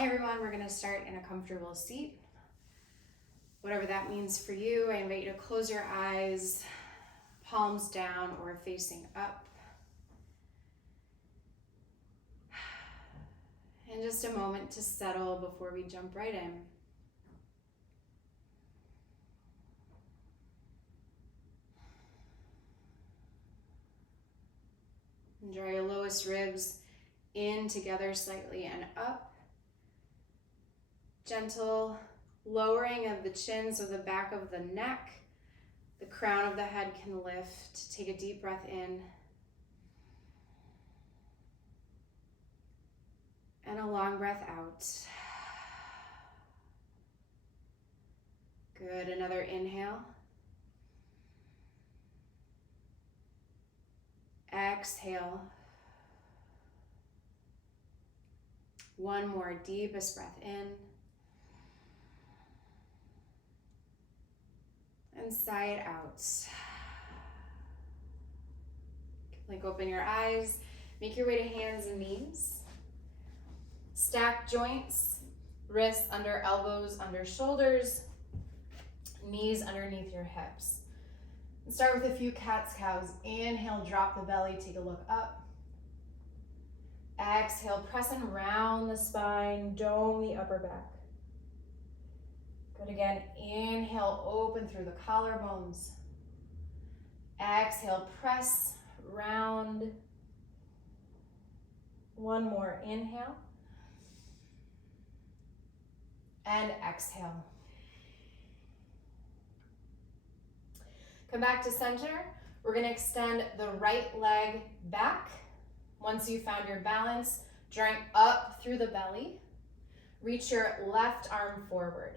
Hey everyone, we're going to start in a comfortable seat. Whatever that means for you, I invite you to close your eyes, palms down or facing up. And just a moment to settle before we jump right in. And draw your lowest ribs in together slightly and up. Gentle lowering of the chin so the back of the neck, the crown of the head can lift. Take a deep breath in. And a long breath out. Good, another inhale. Exhale. One more deepest breath in. And sigh it out. Like open your eyes, make your way to hands and knees. Stack joints, wrists under elbows, under shoulders, knees underneath your hips. And start with a few cat's cows. Inhale, drop the belly, take a look up. Exhale, press and round the spine, dome the upper back. Good again, inhale, open through the collarbones. Exhale, press, round. One more, inhale. And exhale. Come back to center. We're gonna extend the right leg back. Once you found your balance, drawing up through the belly. Reach your left arm forward.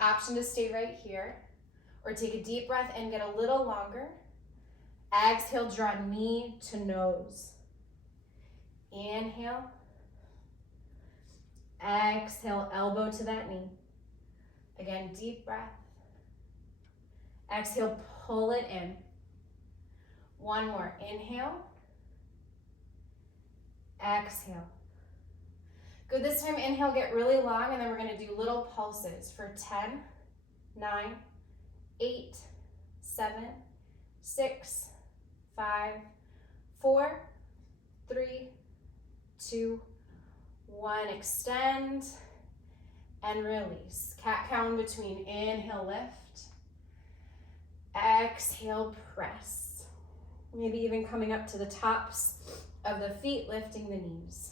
Option to stay right here, or take a deep breath in, get a little longer. Exhale, draw knee to nose. Inhale. Exhale, elbow to that knee. Again, deep breath. Exhale, pull it in. One more, inhale. Exhale. Good, this time inhale, get really long, and then we're gonna do little pulses for 10, 9, 8, 7, 6, 5, 4, 3, 2, 1. Extend and release. Cat-cow in between. Inhale, lift. Exhale, press. Maybe even coming up to the tops of the feet, lifting the knees.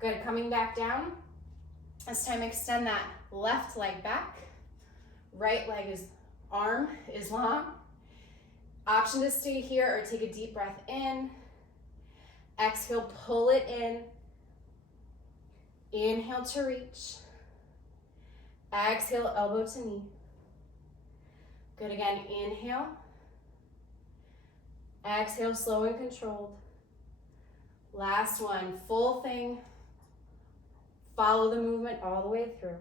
Good, coming back down. This time extend that left leg back. Right leg arm is long. Option to stay here or take a deep breath in. Exhale, pull it in. Inhale to reach. Exhale, elbow to knee. Good again, inhale. Exhale, slow and controlled. Last one, full thing. Follow the movement all the way through.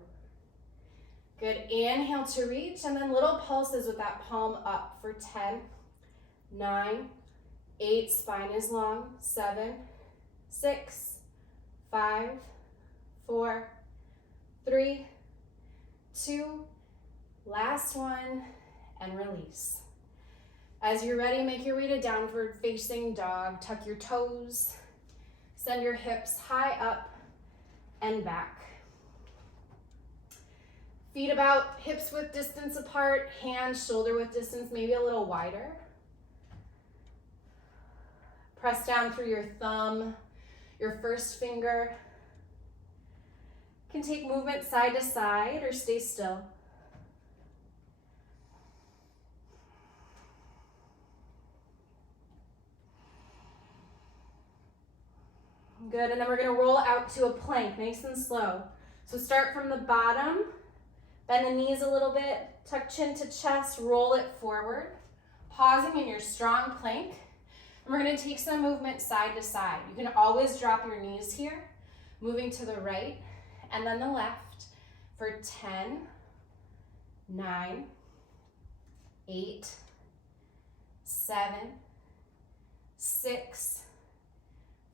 Good, inhale to reach, and then little pulses with that palm up for 10, 9, 8, spine is long, 7, 6, 5, 4, 3, 2, last one, and release. As you're ready, make your way to downward facing dog. Tuck your toes, send your hips high up and back. Feet about hips width distance apart, hands shoulder width distance, maybe a little wider. Press down through your thumb, your first finger. You can take movement side to side or stay still. Good, and then we're gonna roll out to a plank, nice and slow. So start from the bottom, bend the knees a little bit, tuck chin to chest, roll it forward, pausing in your strong plank. And we're gonna take some movement side to side. You can always drop your knees here, moving to the right and then the left for 10, 9, 8, 7, 6,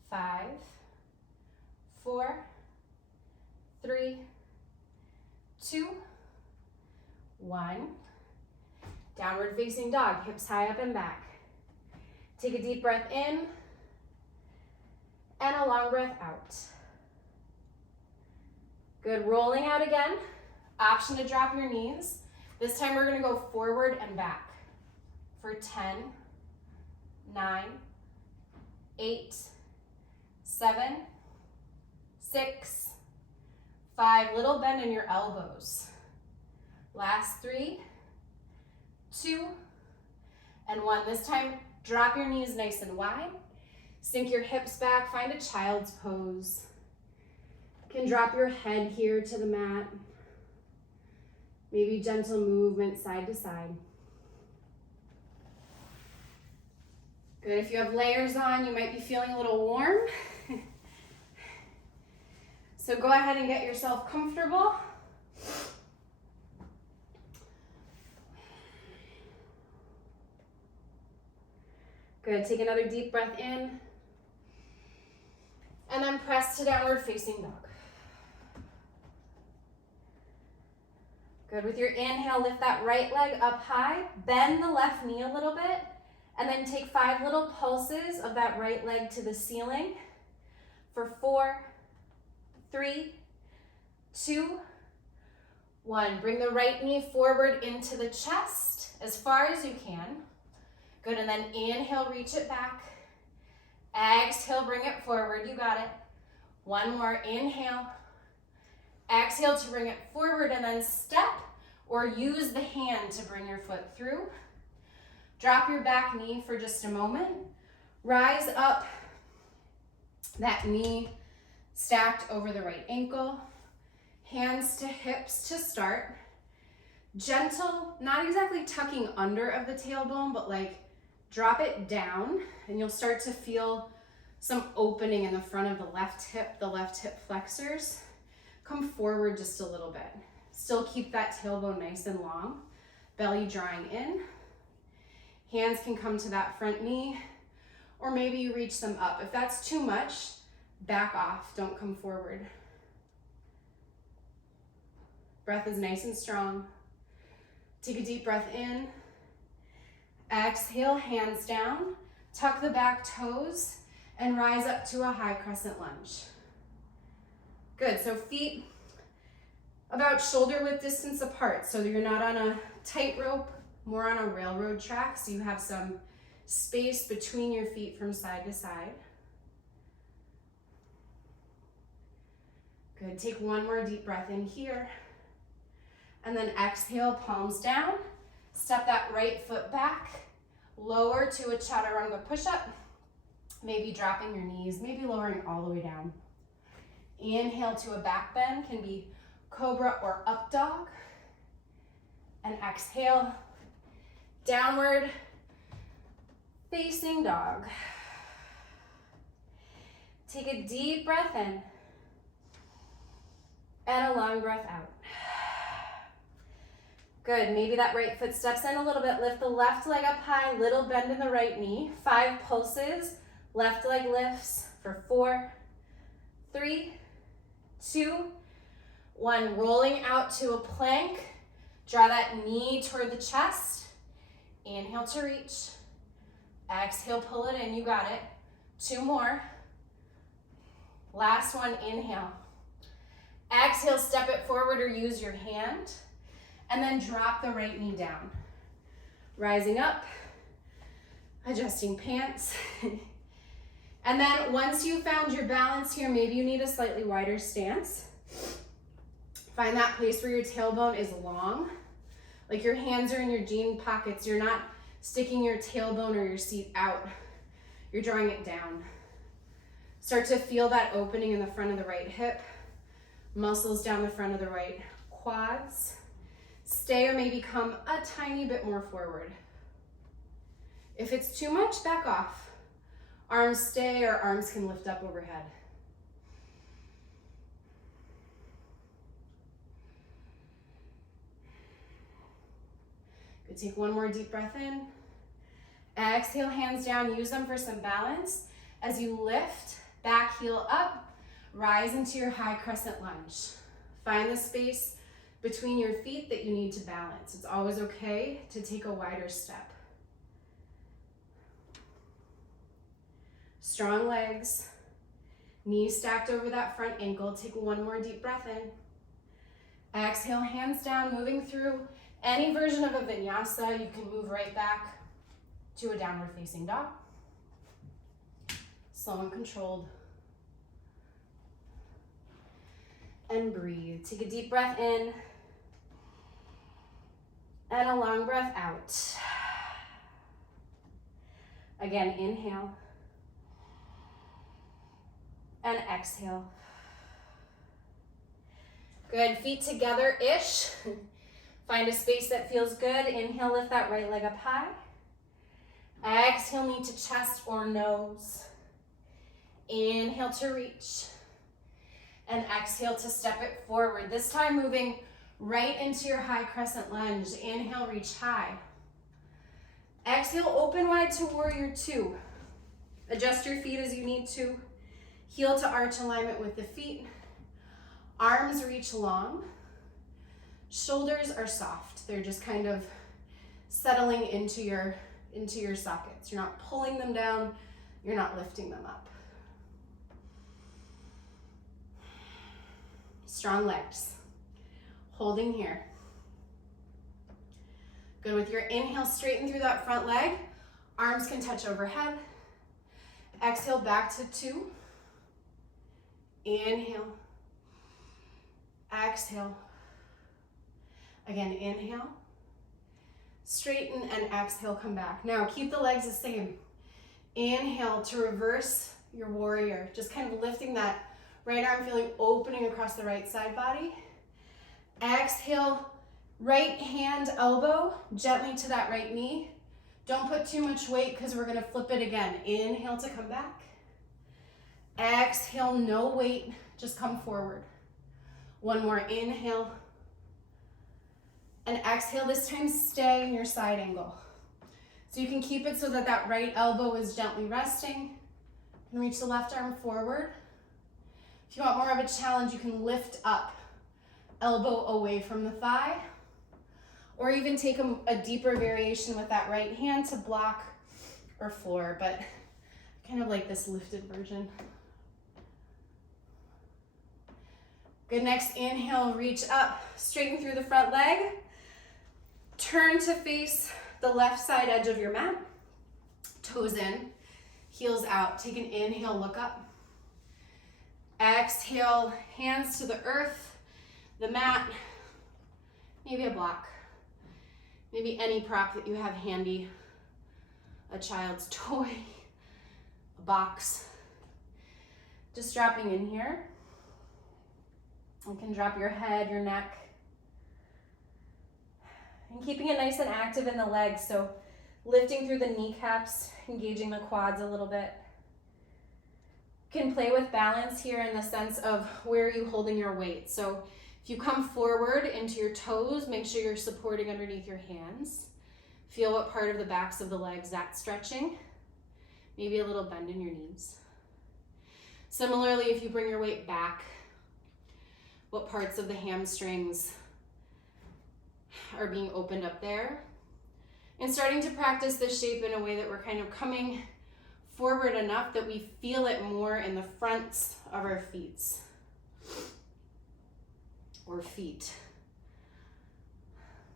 5, 4, 3, 2, 1. Downward facing dog, hips high up and back. Take a deep breath in and a long breath out. Good, rolling out again. Option to drop your knees. This time we're gonna go forward and back for 10, 9, 8, 7, 6, 5. Little bend in your elbows. Last 3, 2, and 1. This time, drop your knees nice and wide. Sink your hips back, find a child's pose. You can drop your head here to the mat. Maybe gentle movement side to side. Good, if you have layers on, you might be feeling a little warm. So go ahead and get yourself comfortable. Good, take another deep breath in. And then press to downward facing dog. Good, with your inhale, lift that right leg up high, bend the left knee a little bit, and then take 5 little pulses of that right leg to the ceiling for 4, 3, 2, 1. Bring the right knee forward into the chest as far as you can. Good, and then inhale, reach it back. Exhale, bring it forward, you got it. One more, inhale. Exhale to bring it forward, and then step or use the hand to bring your foot through. Drop your back knee for just a moment. Rise up, that knee stacked over the right ankle. Hands to hips to start. Gentle, not exactly tucking under of the tailbone, but like drop it down, and you'll start to feel some opening in the front of the left hip flexors. Come forward just a little bit. Still keep that tailbone nice and long. Belly drawing in. Hands can come to that front knee, or maybe you reach them up. If that's too much, back off, don't come forward. Breath is nice and strong. Take a deep breath in. Exhale, hands down. Tuck the back toes and rise up to a high crescent lunge. Good, so feet about shoulder width distance apart, so you're not on a tightrope, more on a railroad track, so you have some space between your feet from side to side. Good, take one more deep breath in here, and then exhale, palms down, step that right foot back, lower to a chaturanga push-up, maybe dropping your knees, maybe lowering all the way down. Inhale to a back bend, can be cobra or up dog. And exhale, downward facing dog. Take a deep breath in and a long breath out. Good, maybe that right foot steps in a little bit. Lift the left leg up high, little bend in the right knee. 5 pulses, left leg lifts for 4, 3, 2, 1. Rolling out to a plank. Draw that knee toward the chest. Inhale to reach. Exhale, pull it in, you got it. 2 more. Last one, inhale. Exhale, step it forward or use your hand. And then drop the right knee down. Rising up, adjusting pants. And then once you've found your balance here, maybe you need a slightly wider stance. Find that place where your tailbone is long. Like your hands are in your jean pockets. You're not sticking your tailbone or your seat out. You're drawing it down. Start to feel that opening in the front of the right hip. Muscles down the front of the right quads. Stay or maybe come a tiny bit more forward. If it's too much, back off. Arms stay or arms can lift up overhead. Good, take one more deep breath in. Exhale, hands down, use them for some balance. As you lift, back heel up, rise into your high crescent lunge. Find the space between your feet that you need to balance. It's always okay to take a wider step. Strong legs, knees stacked over that front ankle. Take one more deep breath in. Exhale, hands down, moving through any version of a vinyasa. You can move right back to a downward facing dog. Slow and controlled. And breathe. Take a deep breath in and a long breath out. Again, inhale and exhale. Good, feet together-ish. Find a space that feels good. Inhale, lift that right leg up high. Exhale, knee to chest or nose. Inhale to reach. And exhale to step it forward. This time moving right into your high crescent lunge. Inhale, reach high. Exhale, open wide to warrior two. Adjust your feet as you need to. Heel to arch alignment with the feet. Arms reach long. Shoulders are soft. They're just kind of settling into your sockets. You're not pulling them down. You're not lifting them up. Strong legs. Holding here. Good. With your inhale, straighten through that front leg. Arms can touch overhead. Exhale, back to two. Inhale. Exhale. Again, inhale. Straighten and exhale, come back. Now keep the legs the same. Inhale to reverse your warrior. Just kind of lifting that right arm, feeling opening across the right side body. Exhale, right hand, elbow, gently to that right knee. Don't put too much weight because we're gonna flip it again. Inhale to come back. Exhale, no weight, just come forward. One more inhale. And exhale, this time stay in your side angle. So you can keep it so that that right elbow is gently resting. And reach the left arm forward. If you want more of a challenge, you can lift up, elbow away from the thigh. Or even take a deeper variation with that right hand to block or floor, but kind of like this lifted version. Good, next inhale, reach up, straighten through the front leg. Turn to face the left side edge of your mat. Toes in, heels out. Take an inhale, look up. Exhale, hands to the earth, the mat, maybe a block. Maybe any prop that you have handy, a child's toy, a box. Just dropping in here. You can drop your head, your neck. And keeping it nice and active in the legs, so lifting through the kneecaps, engaging the quads a little bit. You can play with balance here in the sense of where are you holding your weight. So if you come forward into your toes, make sure you're supporting underneath your hands. Feel what part of the backs of the legs that's stretching. Maybe a little bend in your knees. Similarly, if you bring your weight back, what parts of the hamstrings are being opened up there. And starting to practice this shape in a way that we're kind of coming forward enough that we feel it more in the fronts of our feet. Or feet.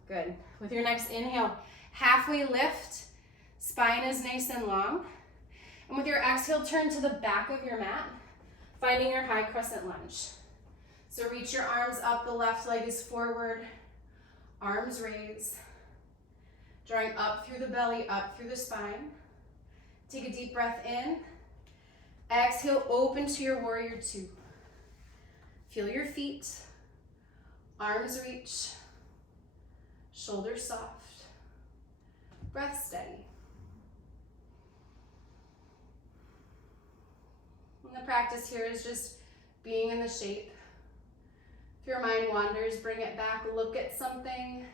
Good. With your next inhale, halfway lift, spine is nice and long. And with your exhale, turn to the back of your mat, finding your high crescent lunge. So reach your arms up, the left leg is forward, arms raise, drawing up through the belly, up through the spine. Take a deep breath in. Exhale, open to your warrior two. Feel your feet, arms reach, shoulders soft, breath steady. And the practice here is just being in the shape. If your mind wanders, bring it back, look at something,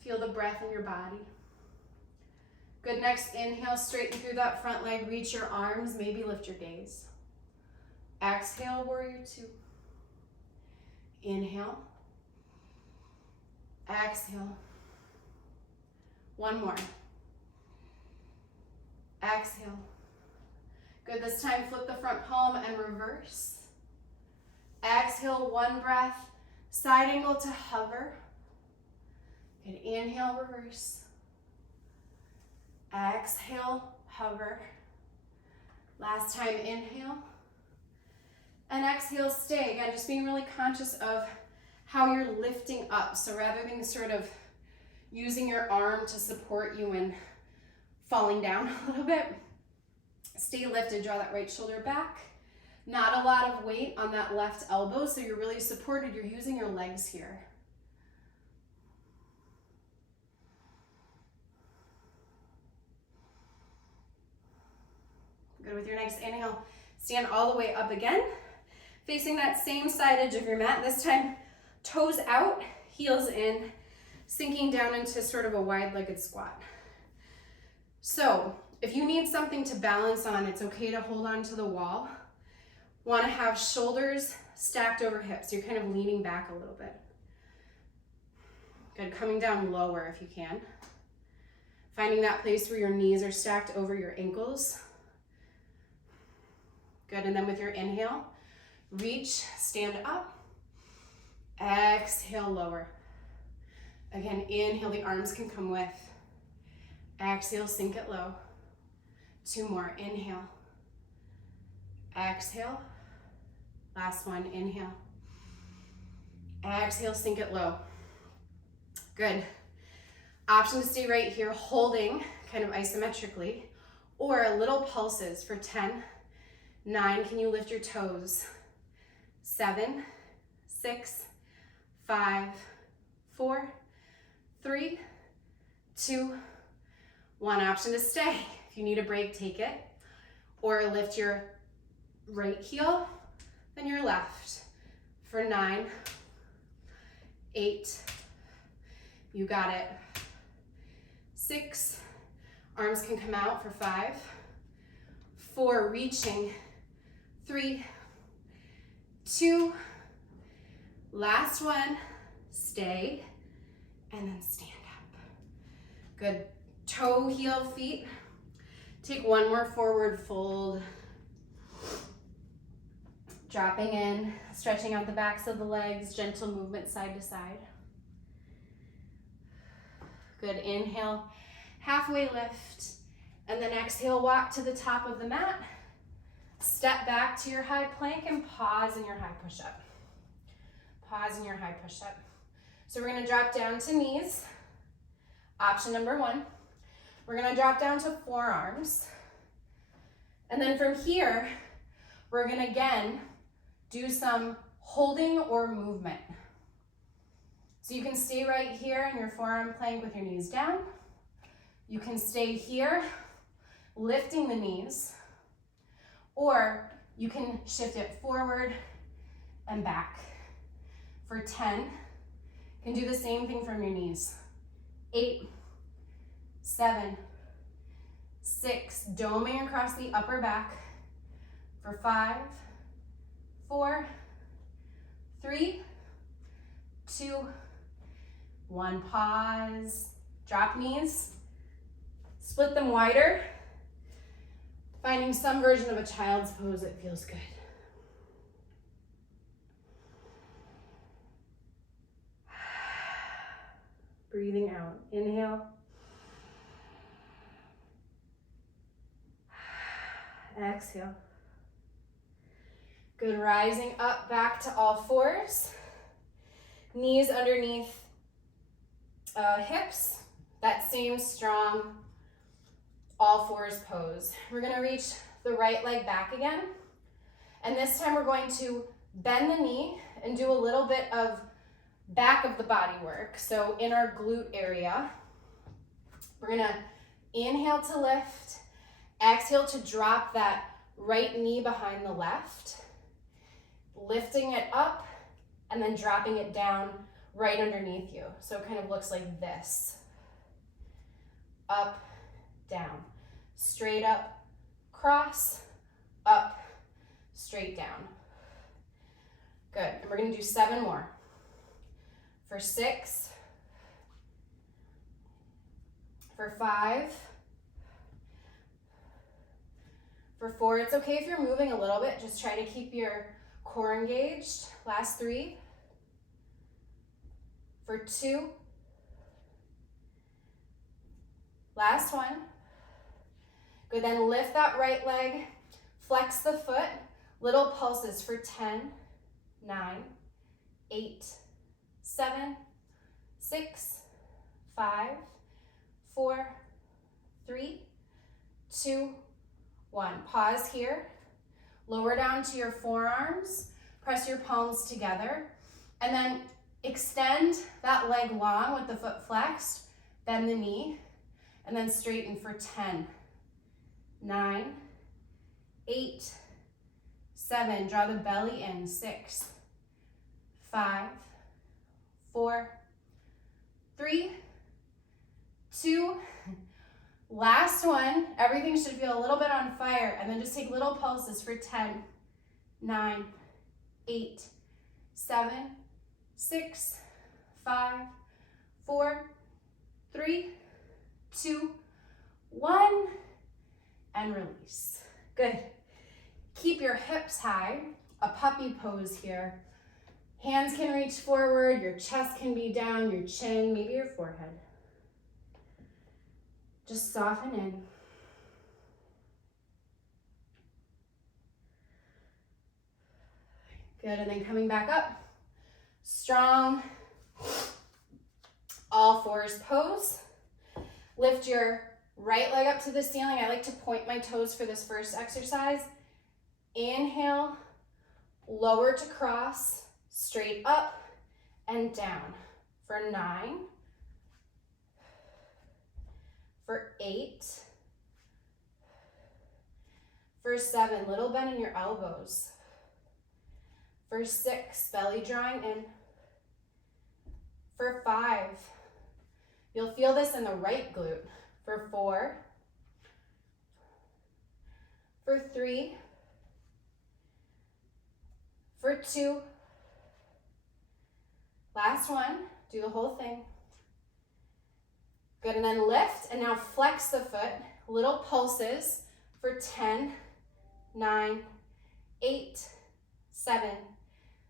feel the breath in your body. Good, next inhale, straighten through that front leg, reach your arms, maybe lift your gaze. Exhale, warrior two. Inhale. Exhale. One more. Exhale. Good, this time flip the front palm and reverse. Exhale, one breath, side angle to hover. Good, inhale, reverse. Exhale, hover. Last time, inhale. And exhale, stay. Again, just being really conscious of how you're lifting up. So rather than sort of using your arm to support you and falling down a little bit, stay lifted, draw that right shoulder back. Not a lot of weight on that left elbow, so you're really supported. You're using your legs here. Good, with your next inhale, stand all the way up again, facing that same side edge of your mat. This time, toes out, heels in, sinking down into sort of a wide-legged squat. So, if you need something to balance on, it's okay to hold on to the wall. Want to have shoulders stacked over hips. You're kind of leaning back a little bit. Good, coming down lower if you can. Finding that place where your knees are stacked over your ankles. Good, and then with your inhale, reach, stand up. Exhale, lower. Again, inhale, the arms can come with. Exhale, sink it low. Two more, inhale. Exhale. Last one, inhale. Exhale, sink it low. Good. Option to stay right here, holding kind of isometrically, or little pulses for 10, 9, can you lift your toes? 7, 6, 5, 4, 3, 2, 1. Option to stay. If you need a break, take it. Or lift your right heel, then your left. For 9, 8, you got it. 6, arms can come out for 5, 4, reaching. 3, 2, last one, stay, and then stand up. Good, toe, heel, feet. Take one more forward fold. Dropping in, stretching out the backs of the legs, gentle movement side to side. Good, inhale, halfway lift, and then exhale, walk to the top of the mat. Step back to your high plank and pause in your high push-up. Pause in your high push-up. So we're gonna drop down to knees. Option number 1. We're gonna drop down to forearms. And then from here, we're gonna again do some holding or movement. So you can stay right here in your forearm plank with your knees down. You can stay here, lifting the knees, or you can shift it forward and back. For 10, you can do the same thing from your knees. 8, 7, 6, doming across the upper back. For 5, 4, 3, 2, 1. Pause, drop knees, split them wider. Finding some version of a child's pose that feels good. Breathing out, inhale. Exhale. Good, rising up back to all fours. Knees underneath hips. That same strong all fours pose. We're gonna reach the right leg back again. And this time we're going to bend the knee and do a little bit of back of the body work. So in our glute area, we're gonna inhale to lift, exhale to drop that right knee behind the left, lifting it up and then dropping it down right underneath you. So it kind of looks like this. Up, down, straight up, cross, up, straight down. Good, and we're gonna do 7 more. For 6, for 5, for 4, it's okay if you're moving a little bit, just try to keep your core engaged. Last 3, for 2, last 1. Good, then lift that right leg, flex the foot, little pulses for 10, 9, 8, 7, 6, 5, 4, 3, 2, 1. Pause here. Lower down to your forearms. Press your palms together. And then extend that leg long with the foot flexed. Bend the knee. And then straighten for 10, 9, 8, 7. Draw the belly in. 6, 5, 4, 3, 2. Last one. Everything should feel a little bit on fire. And then just take little pulses for 10, 9, 8, 7, 6, 5, 4, 3, 2, 1. And release. Good. Keep your hips high. A puppy pose here. Hands can reach forward. Your chest can be down. Your chin, maybe your forehead. Just soften in. Good, and then coming back up. Strong, all fours pose. Lift your right leg up to the ceiling. I like to point my toes for this first exercise. Inhale, lower to cross, straight up and down. For 9, for 8, for 7, little bend in your elbows. For 6, belly drawing in. For 5, you'll feel this in the right glute. For 4, for 3, for 2, last one, do the whole thing. Good, and then lift, and now flex the foot, little pulses for 10, 9, 8, 7,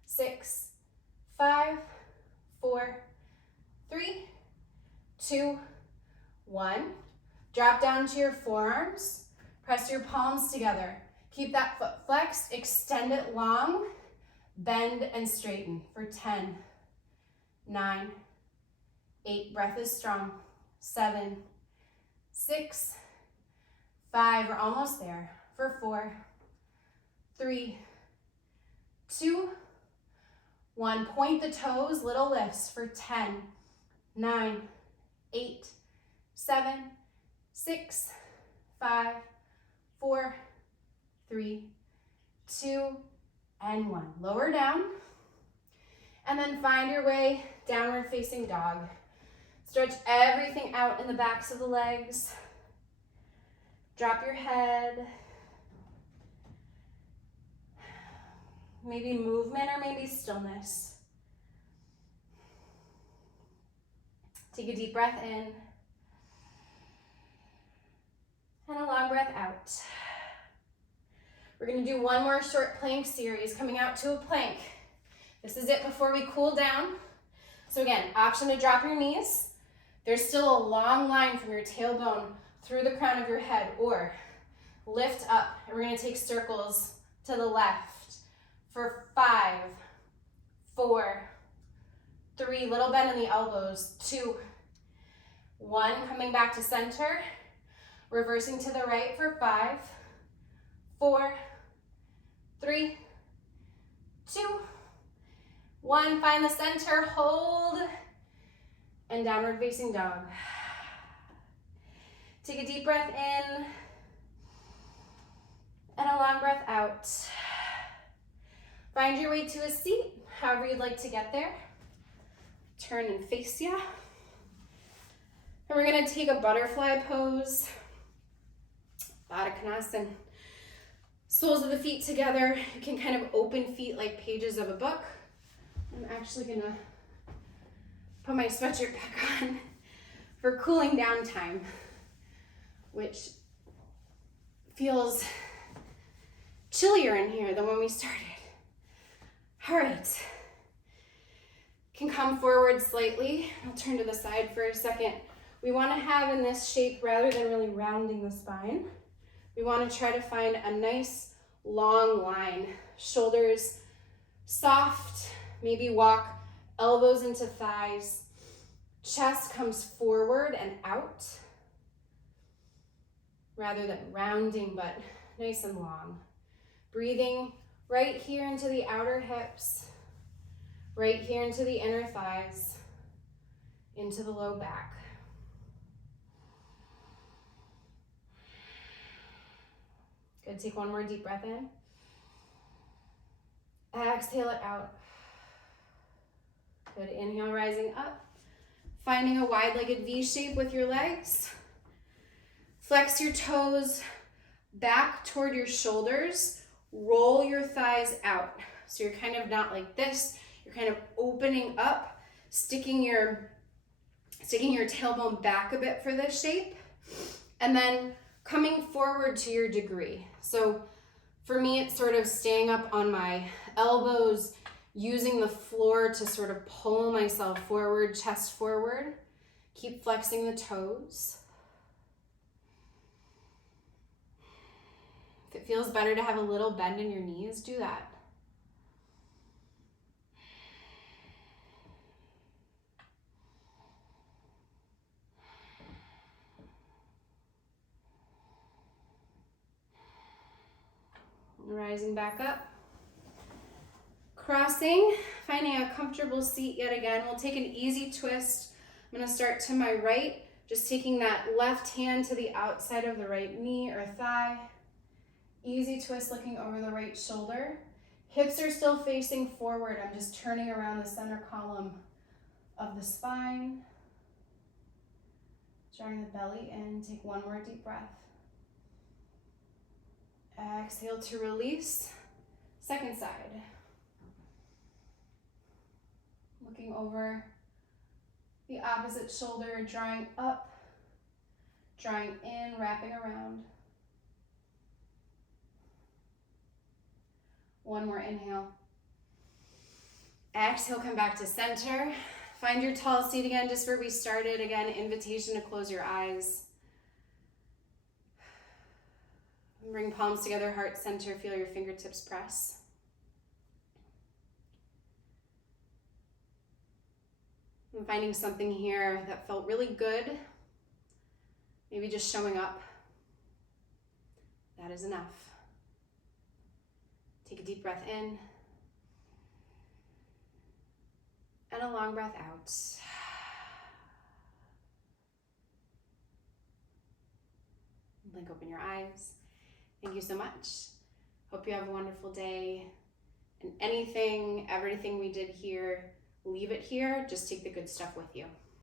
6, 5, 4, 3, 2, 1. Drop down to your forearms, press your palms together. Keep that foot flexed, extend it long, bend and straighten for 10, 9, 8, breath is strong, 7, 6, 5, we're almost there, for 4, 3, 2, 1. Point the toes, little lifts for 10, 9, 8, 7, 6, 5, 4, 3, 2, and 1. Lower down, and then find your way downward facing dog. Stretch everything out in the backs of the legs. Drop your head. Maybe movement or maybe stillness. Take a deep breath in. And a long breath out. We're going to do one more short plank series, coming out to a plank. This is it before we cool down. So again, option to drop your knees. There's still a long line from your tailbone through the crown of your head, or lift up, and we're going to take circles to the left for 5, 4, 3, little bend in the elbows, 2, 1, coming back to center, reversing to the right for 5, 4, 3, 2, 1, find the center, hold, and downward facing dog. Take a deep breath in, and a long breath out. Find your way to a seat, however you'd like to get there. Turn and face ya. And we're gonna take a butterfly pose, Baddha Konasana. Soles of the feet together. You can kind of open feet like pages of a book. I'm actually gonna put my sweatshirt back on for cooling down time, which feels chillier in here than when we started. All right. Can come forward slightly. I'll turn to the side for a second. We want to have in this shape, rather than really rounding the spine, we want to try to find a nice long line. Shoulders soft, maybe walk elbows into thighs. Chest comes forward and out, rather than rounding, but nice and long. Breathing right here into the outer hips, right here into the inner thighs, into the low back. Good, take one more deep breath in. Exhale it out. Good, inhale, rising up. Finding a wide-legged V shape with your legs. Flex your toes back toward your shoulders. Roll your thighs out. So you're kind of not like this. You're kind of opening up, sticking your tailbone back a bit for this shape. And then coming forward to your degree. So for me, it's sort of staying up on my elbows, using the floor to sort of pull myself forward, chest forward. Keep flexing the toes. If it feels better to have a little bend in your knees, do that. Rising back up. Crossing, finding a comfortable seat yet again. We'll take an easy twist. I'm gonna start to my right, just taking that left hand to the outside of the right knee or thigh. Easy twist, looking over the right shoulder. Hips are still facing forward. I'm just turning around the center column of the spine. Drawing the belly in, take one more deep breath. Exhale to release. Second side. Looking over the opposite shoulder, drawing up, drawing in, wrapping around. One more inhale. Exhale, come back to center. Find your tall seat again, just where we started. Again, invitation to close your eyes. Bring palms together, heart center, feel your fingertips press. I'm finding something here that felt really good. Maybe just showing up. That is enough. Take a deep breath in. And a long breath out. Blink open your eyes. Thank you so much. Hope you have a wonderful day. And everything we did here, leave it here. Just take the good stuff with you.